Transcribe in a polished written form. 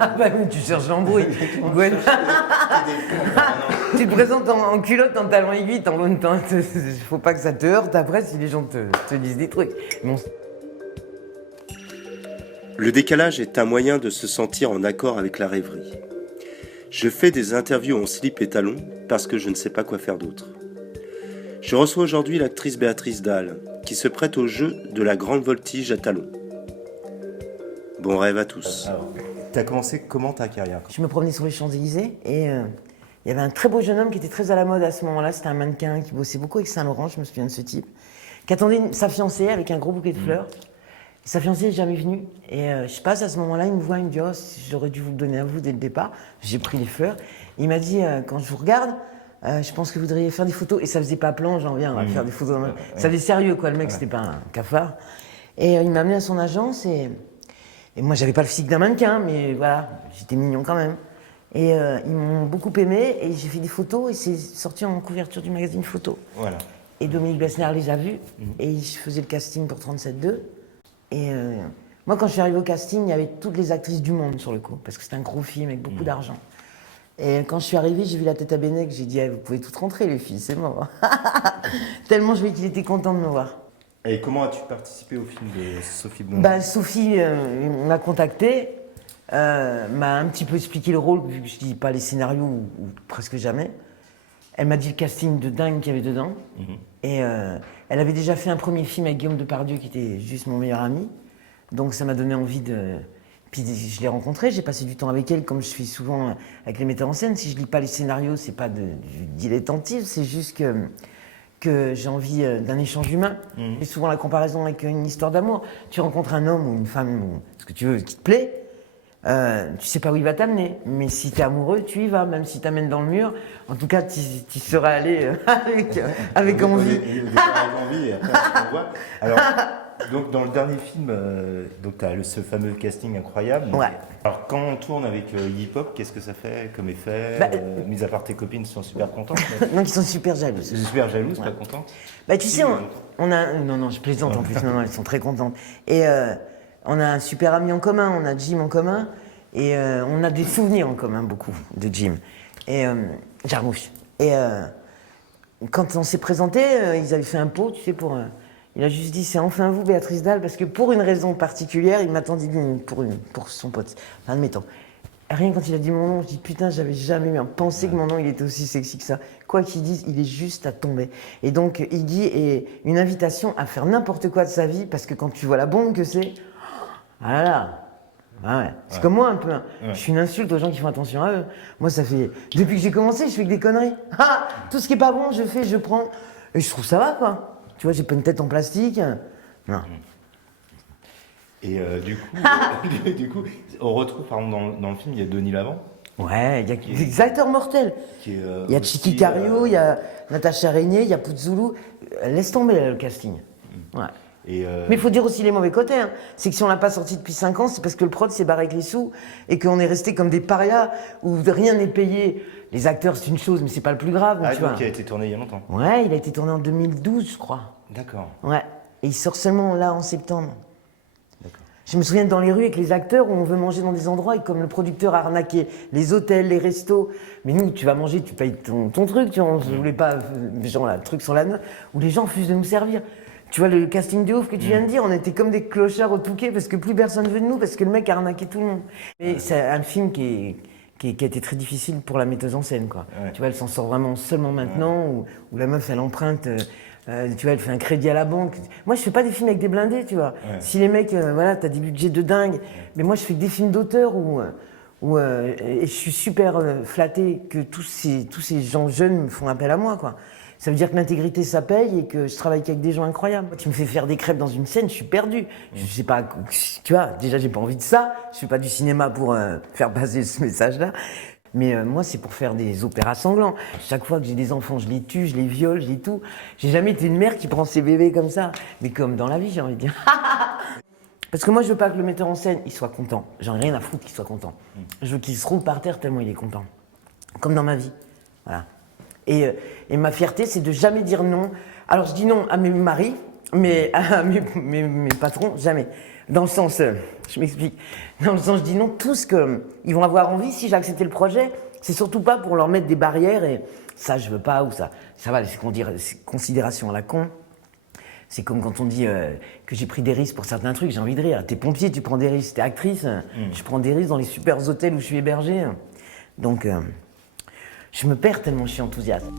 Ah bah oui, tu cherches l'embrouille. Gwen. Tu te présentes en culotte, en talons aiguilles, faut pas que ça te heurte après si les gens te disent des trucs. Bon. Le décalage est un moyen de se sentir en accord avec la rêverie. Je fais des interviews en slip et talons parce que je ne sais pas quoi faire d'autre. Je reçois aujourd'hui l'actrice Béatrice Dalle, qui se prête au jeu de la grande voltige à talons. Bon rêve à tous. Alors, t'as commencé comment ta carrière? Je me promenais sur les Champs-Élysées et il y avait un très beau jeune homme qui était très à la mode à ce moment-là. C'était un mannequin qui bossait beaucoup avec Saint-Laurent, je me souviens de ce type, qui attendait sa fiancée avec un gros bouquet de fleurs. Et sa fiancée n'est jamais venue. Et je passe à ce moment-là, il me voit, il me dit « Oh, j'aurais dû vous le donner à vous dès le départ. » J'ai pris les fleurs. Il m'a dit « Quand je vous regarde, je pense que vous devriez faire des photos. » Et ça faisait pas plan, j'en viens, on va faire des photos. Ça faisait sérieux, quoi. Le mec, c'était pas un cafard. Et il m'a amené à son agence et moi, j'avais pas le physique d'un mannequin, mais voilà, j'étais mignon quand même. Et ils m'ont beaucoup aimé et j'ai fait des photos et c'est sorti en couverture du magazine Photo. Voilà. Et Dominique Besnéard les a vus et je faisais le casting pour 37.2. Et moi, quand je suis arrivée au casting, il y avait toutes les actrices du monde sur le coup, parce que c'était un gros film avec beaucoup d'argent. Et quand je suis arrivée, j'ai vu la tête à Bénèque, j'ai dit vous pouvez toutes rentrer les filles, c'est mort. Tellement je voyais qu'il était content de me voir. Et comment as-tu participé au film de Sophie Blondet? Sophie m'a contactée, m'a un petit peu expliqué le rôle, vu que je dis pas les scénarios ou presque jamais. Elle m'a dit le casting de dingue qu'il y avait dedans. Et elle avait déjà fait un premier film avec Guillaume Depardieu qui était juste mon meilleur ami. Donc ça m'a donné envie de... Puis je l'ai rencontrée, j'ai passé du temps avec elle, comme je suis souvent avec les metteurs en scène. Si je lis pas les scénarios, c'est pas du dilettantisme, c'est juste que j'ai envie d'un échange humain. Et souvent la comparaison avec une histoire d'amour. Tu rencontres un homme ou une femme, ou ce que tu veux, qui te plaît, tu sais pas où il va t'amener. Mais si tu es amoureux, tu y vas, même si t'amènes dans le mur. En tout cas, tu seras allé avec envie. Avec envie, et après on voit. Alors, donc dans le dernier film, donc tu as ce fameux casting incroyable. Ouais. Alors quand on tourne avec Iggy Pop, qu'est-ce que ça fait comme effet? Mis à part tes copines sont super contentes. Donc ils sont super jalouses. Elles sont super jalouses, pas contentes. Tu sais, on a... Non, je plaisante en plus. Non, elles sont très contentes. Et on a un super ami en commun, on a Jim en commun. Et on a des souvenirs en commun, beaucoup, de Jim. Et Jarmouche. Et quand on s'est présenté, ils avaient fait un pot, tu sais, pour... il a juste dit, c'est enfin vous, Béatrice Dalle, parce que pour une raison particulière, il m'attendait pour son pote. Enfin, admettons. Rien quand il a dit mon nom, je dis putain, j'avais jamais même pensé que mon nom il était aussi sexy que ça. Quoi qu'il dise, il est juste à tomber. Et donc Iggy est une invitation à faire n'importe quoi de sa vie, parce que quand tu vois la bombe que c'est, ah là là. Ah ouais. C'est comme moi un peu. Je suis une insulte aux gens qui font attention à eux. Moi, ça fait. Depuis que j'ai commencé, je fais que des conneries. Tout ce qui est pas bon, je fais, je prends. Et je trouve ça va, quoi. Tu vois, j'ai pas une tête en plastique. Non. Et du coup, on retrouve, par exemple, dans le film, il y a Denis Lavant. Ouais, il y a des acteurs mortels. Il y a Chiqui Cario, il y a Natacha Régnier, il y a Pouzoulou. Laisse tomber le casting. Ouais. Mais il faut dire aussi les mauvais côtés. Hein. C'est que si on l'a pas sorti depuis 5 ans, c'est parce que le prod s'est barré avec les sous et qu'on est resté comme des parias où rien n'est payé. Les acteurs, c'est une chose, mais c'est pas le plus grave. Ah, tu donc vois. il a été tourné il y a longtemps. Ouais, il a été tourné en 2012, je crois. D'accord. Ouais. Et il sort seulement là en septembre. D'accord. Je me souviens dans les rues avec les acteurs où on veut manger dans des endroits et comme le producteur a arnaqué les hôtels, les restos. Mais nous, tu vas manger, tu payes ton truc. Tu vois, je voulais pas, genre là, le truc sur la noix, où les gens refusent de nous servir. Tu vois, le casting de ouf que tu viens de dire, on était comme des clochards au Touquet parce que plus personne veut de nous, parce que le mec a arnaqué tout le monde. Et c'est un film qui a été très difficile pour la metteuse en scène, quoi. Ouais. Tu vois, elle s'en sort vraiment seulement maintenant, où la meuf, elle emprunte, tu vois, elle fait un crédit à la banque. Moi, je fais pas des films avec des blindés, tu vois. Ouais. Si les mecs, voilà, t'as des budgets de dingue, mais moi, je fais que des films d'auteur et je suis super flattée que tous ces gens jeunes me font appel à moi, quoi. Ça veut dire que l'intégrité, ça paye et que je travaille qu'avec des gens incroyables. Tu me fais faire des crêpes dans une scène, je suis perdu. Je sais pas, tu vois, déjà, j'ai pas envie de ça. Je fais pas du cinéma pour faire passer ce message-là. Mais moi, c'est pour faire des opéras sanglants. Chaque fois que j'ai des enfants, je les tue, je les viole, je les tout. J'ai jamais été une mère qui prend ses bébés comme ça. Mais comme dans la vie, j'ai envie de dire. Parce que moi, je veux pas que le metteur en scène, il soit content. J'en ai rien à foutre qu'il soit content. Je veux qu'il se roule par terre tellement il est content. Comme dans ma vie. Voilà. Et ma fierté, c'est de jamais dire non. Alors, je dis non à mes maris, mais à mes patrons, jamais. Dans le sens, je m'explique, dans le sens, je dis non, tout ce qu'ils vont avoir envie, si j'ai accepté le projet, c'est surtout pas pour leur mettre des barrières et ça je veux pas, ou ça va, c'est considération à la con. C'est comme quand on dit que j'ai pris des risques pour certains trucs, j'ai envie de rire. T'es pompier, tu prends des risques, t'es actrice, je prends des risques dans les super hôtels où je suis hébergé. Donc, je me perds tellement je suis enthousiaste.